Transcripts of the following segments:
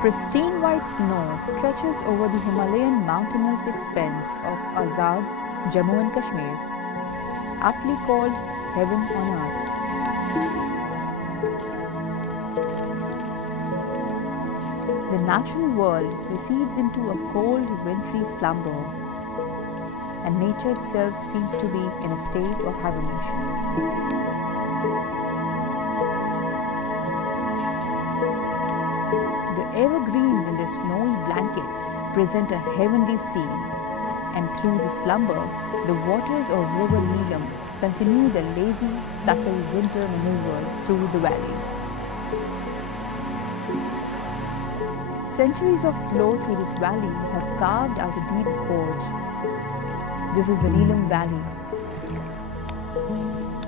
Pristine white snow stretches over the Himalayan mountainous expanse of Azad, Jammu and Kashmir, aptly called heaven on earth. The natural world recedes into a cold, wintry slumber, and nature itself seems to be in a state of hibernation. The evergreens in their snowy blankets present a heavenly scene, and through the slumber, the waters of river Neelam continue their lazy, subtle winter maneuvers through the valley. Centuries of flow through this valley have carved out a deep gorge. This is the Neelam Valley.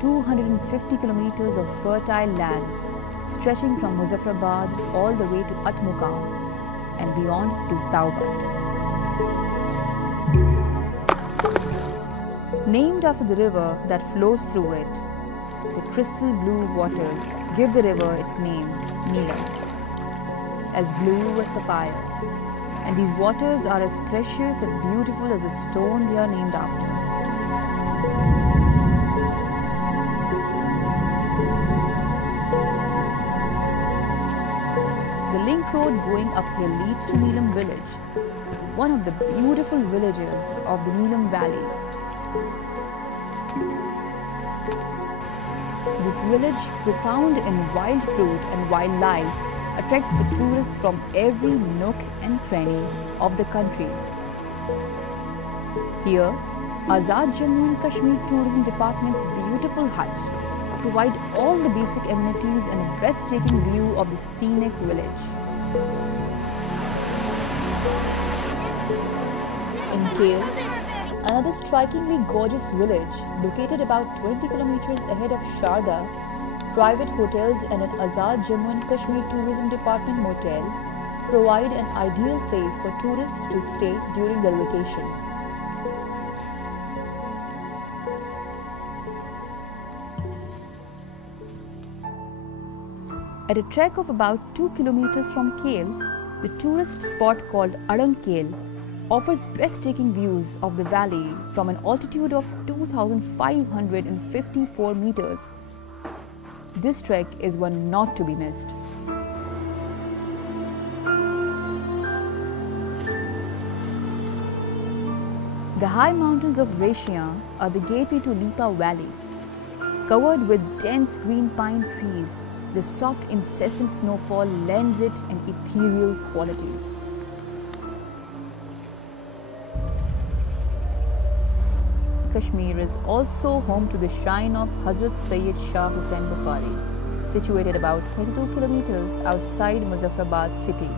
250 kilometers of fertile lands stretching from Muzaffarabad all the way to Atmuqam and beyond to Taubat. Named after the river that flows through it, the crystal blue waters give the river its name, Neelam, as blue as sapphire, and these waters are as precious and beautiful as the stone they are named after. The link road going uphill leads to Neelam village, one of the beautiful villages of the Neelam Valley. This village, profound in wild fruit and wildlife, attracts the tourists from every nook and cranny of the country. Here, Azad Jammu and Kashmir Tourism Department's beautiful huts provide all the basic amenities and a breathtaking view of the scenic village. In Kale, another strikingly gorgeous village located about 20 kilometers ahead of Sharda, private hotels and an Azad Jammu and Kashmir Tourism Department motel provide an ideal place for tourists to stay during their vacation. At a trek of about 2 kilometers from Kale, the tourist spot called Adang Kale offers breathtaking views of the valley from an altitude of 2,554 meters. This trek is one not to be missed. The high mountains of Rashia are the gateway to Lipa Valley. Covered with dense green pine trees, the soft incessant snowfall lends it an ethereal quality. Kashmir is also home to the shrine of Hazrat Sayyid Shah Hussain Bukhari, situated about 22 kilometers outside Muzaffarabad city.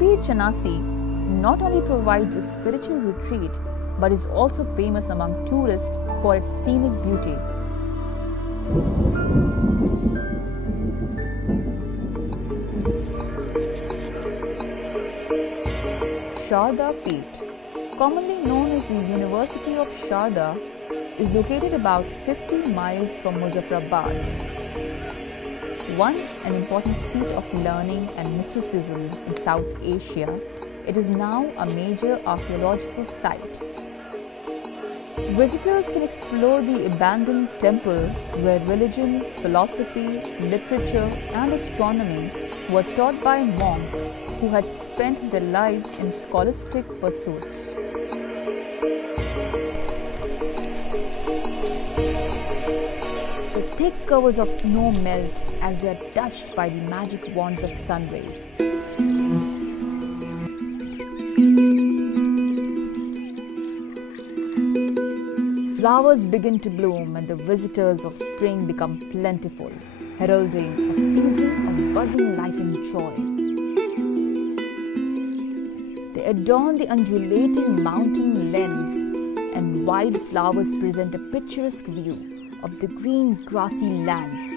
Peer Chanasi not only provides a spiritual retreat, but is also famous among tourists for its scenic beauty. Sharda Peeth, commonly known as the University of Sharda, is located about 50 miles from Muzaffarabad. Once an important seat of learning and mysticism in South Asia, it is now a major archaeological site. Visitors can explore the abandoned temple where religion, philosophy, literature and astronomy were taught by monks who had spent their lives in scholastic pursuits. The thick covers of snow melt as they are touched by the magic wands of sun rays. Flowers begin to bloom and the visitors of spring become plentiful, heralding a season of buzzing life and joy. They adorn the undulating mountain lands, and wildflowers present a picturesque view of the green grassy lands.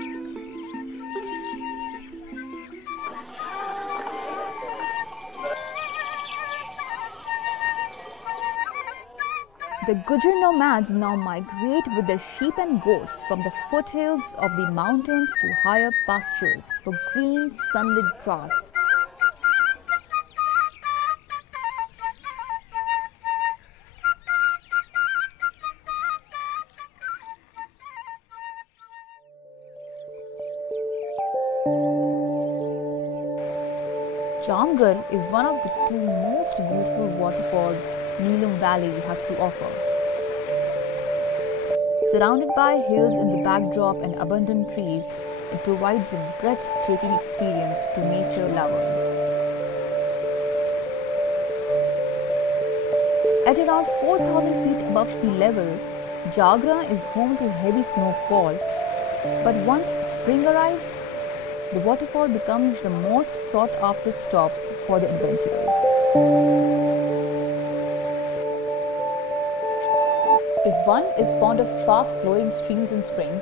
The Gujar nomads now migrate with their sheep and goats from the foothills of the mountains to higher pastures for green sunlit grass Jamgar is one of the two most beautiful waterfalls Neelam Valley has to offer. Surrounded by hills in the backdrop and abundant trees, it provides a breathtaking experience to nature lovers. At around 4,000 feet above sea level, Jagra is home to heavy snowfall, but once spring arrives, the waterfall becomes the most sought-after stops for the adventurers. If one is fond of fast-flowing streams and springs,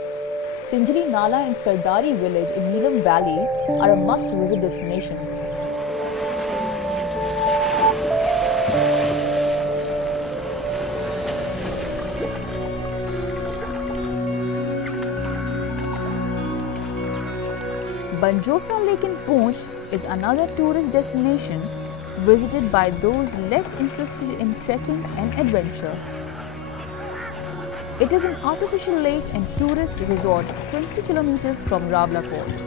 Sinjali Nala and Sardari village in Neelam Valley are a must-visit destinations. Banjosa Lake in Poonch is another tourist destination visited by those less interested in trekking and adventure. It is an artificial lake and tourist resort 20 kilometers from Ravla Port.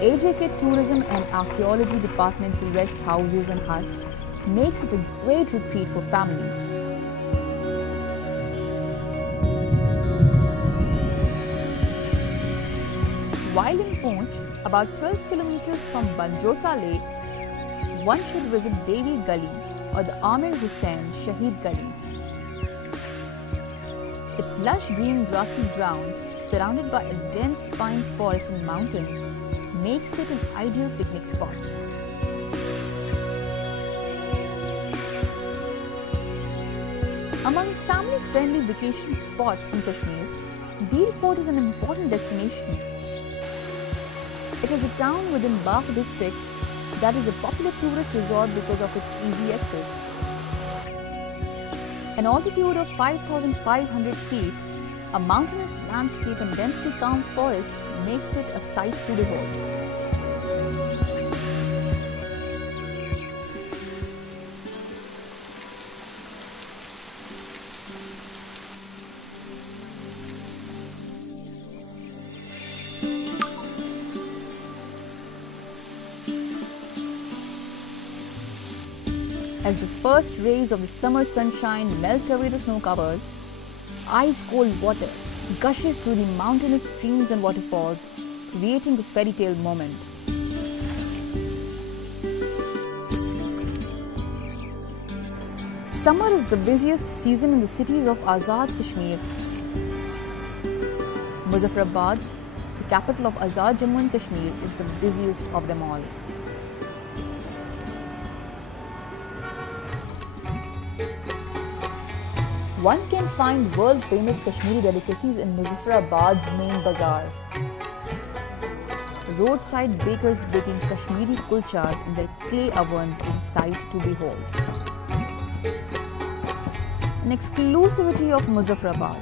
AJK Tourism and Archaeology Department's rest houses and huts makes it a great retreat for families. While in Poonch, about 12 kilometers from Banjosa Lake, one should visit Devi Gully or the Amir Hussain Shaheed Gully. Its lush green grassy grounds, surrounded by a dense pine forest and mountains, makes it an ideal picnic spot. Among family-friendly vacation spots in Kashmir, Dil Port is an important destination. It is a town within Bagh district that is a popular tourist resort because of its easy access. An altitude of 5,500 feet, a mountainous landscape and densely calm forests makes it a sight to behold. As the first rays of the summer sunshine melt away the snow covers, ice-cold water gushes through the mountainous streams and waterfalls, creating a fairy tale moment. Summer is the busiest season in the cities of Azad Kashmir. Muzaffarabad, the capital of Azad Jammu and Kashmir, is the busiest of them all. One can find world-famous Kashmiri delicacies in Muzaffarabad's main bazaar. Roadside bakers baking Kashmiri kulchas in their clay ovens is a sight to behold. An exclusivity of Muzaffarabad.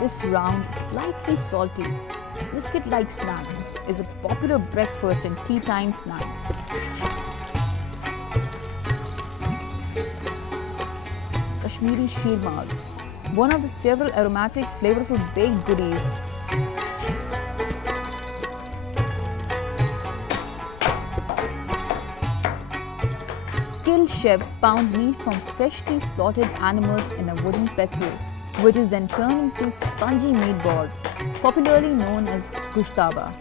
This round, slightly salty, biscuit-like snack is a popular breakfast and tea time snack. Kashmiri sheermaz, one of the several aromatic, flavorful baked goodies. Skilled chefs pound meat from freshly slaughtered animals in a wooden pestle, which is then turned into spongy meatballs, popularly known as gushtaba.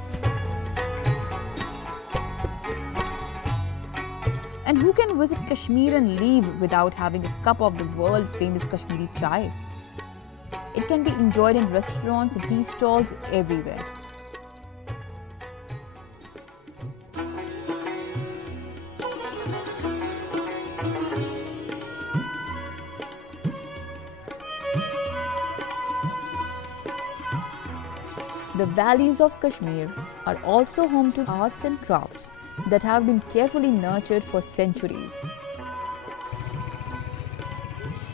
And who can visit Kashmir and leave without having a cup of the world-famous Kashmiri chai? It can be enjoyed in restaurants and tea stalls everywhere. The valleys of Kashmir are also home to arts and crafts that have been carefully nurtured for centuries.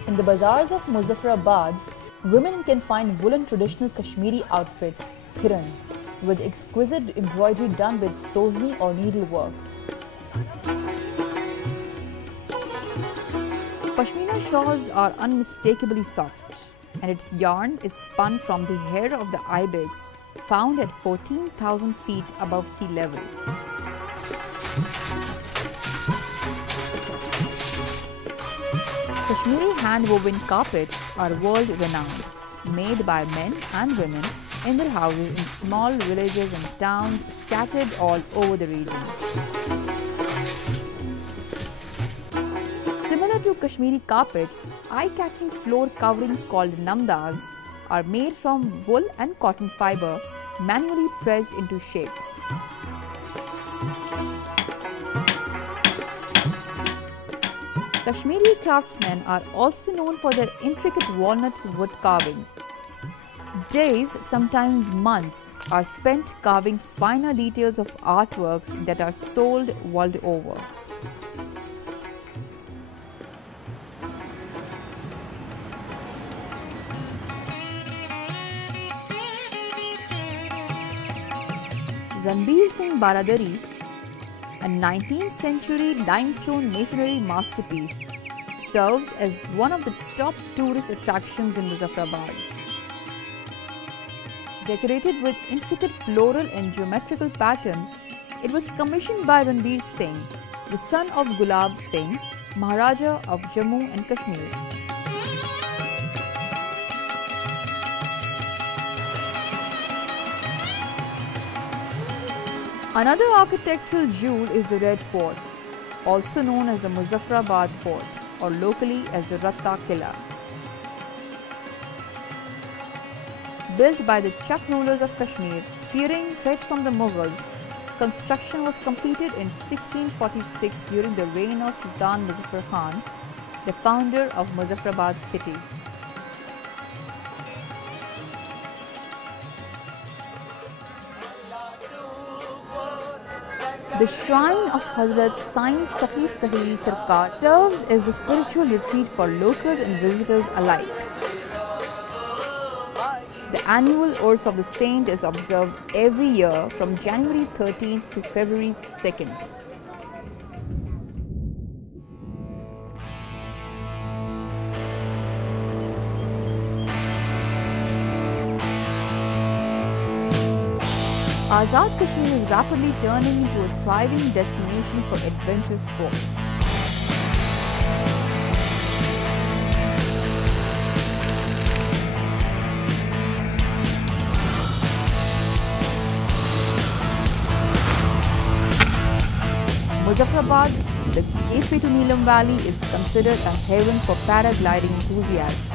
In the bazaars of Muzaffarabad, women can find woolen traditional Kashmiri outfits, hiran, with exquisite embroidery done with sozni or needlework. Pashmina shawls are unmistakably soft, and its yarn is spun from the hair of the ibex, found at 14,000 feet above sea level. Kashmiri hand-woven carpets are world-renowned, made by men and women in their houses in small villages and towns scattered all over the region. Similar to Kashmiri carpets, eye-catching floor coverings called namdas are made from wool and cotton fiber, manually pressed into shape. Kashmiri craftsmen are also known for their intricate walnut wood carvings. Days, sometimes months, are spent carving finer details of artworks that are sold world over. Ranbir Singh Baradari, a 19th century limestone masonry masterpiece, serves as one of the top tourist attractions in Muzaffarabad. Decorated with intricate floral and geometrical patterns, it was commissioned by Ranbir Singh, the son of Gulab Singh, Maharaja of Jammu and Kashmir. Another architectural jewel is the Red Fort, also known as the Muzaffarabad Fort or locally as the Ratta Killa. Built by the Chak rulers of Kashmir, fearing threat from the Mughals, construction was completed in 1646 during the reign of Sultan Muzaffar Khan, the founder of Muzaffarabad city. The shrine of Hazrat Sai Sakhi Sahili Sarkar serves as the spiritual retreat for locals and visitors alike. The annual Urs of the Saint is observed every year from January 13th to February 2nd. Azad Kashmir is rapidly turning into a thriving destination for adventure sports. Muzaffarabad, the gateway to Neelam Valley, is considered a haven for paragliding enthusiasts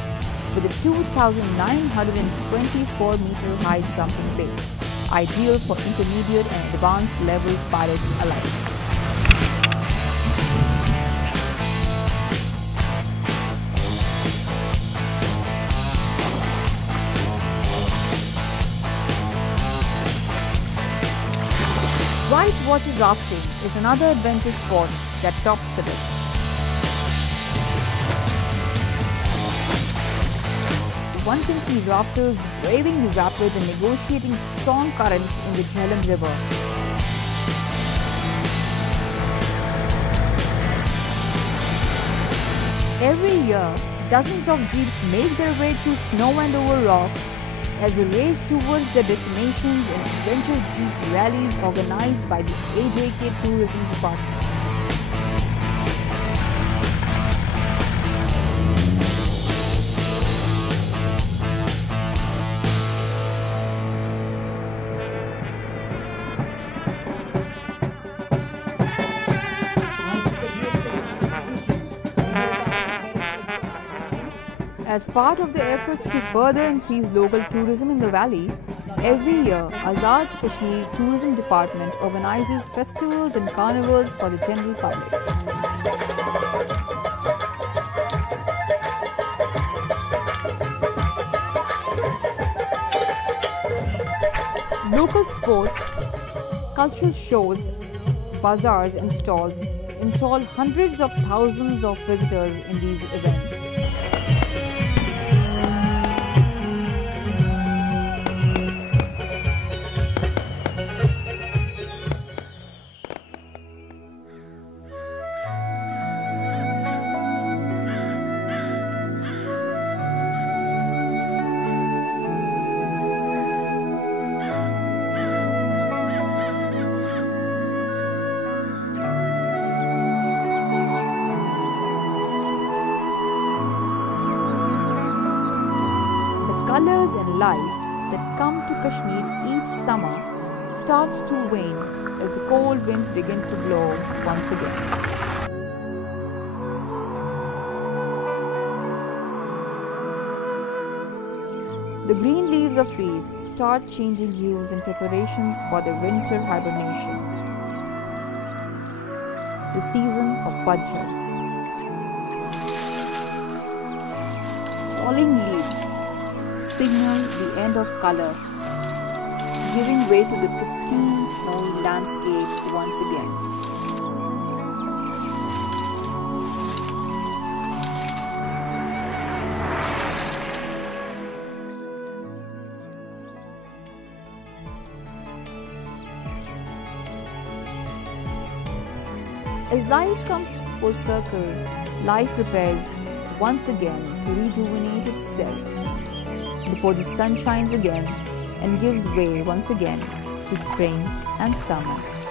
with a 2,924-meter high jumping base, ideal for intermediate and advanced level pilots alike. Whitewater rafting is another adventure sport that tops the list. One can see rafters braving the rapids and negotiating strong currents in the Jhelum River. Every year, dozens of jeeps make their way through snow and over rocks as they race towards their destinations in adventure jeep rallies organized by the AJK Tourism Department. As part of the efforts to further increase local tourism in the valley, every year Azad Kashmir Tourism Department organizes festivals and carnivals for the general public. Local sports, cultural shows, bazaars and stalls enthrall hundreds of thousands of visitors in these events. colors and life that come to Kashmir each summer starts to wane as the cold winds begin to blow once again. The green leaves of trees start changing hues in preparations for the winter hibernation. The season of Pajjar. Falling leaves signal the end of color, giving way to the pristine snowy landscape once again. As life comes full circle, life prepares once again to rejuvenate itself before the sun shines again and gives way once again to spring and summer.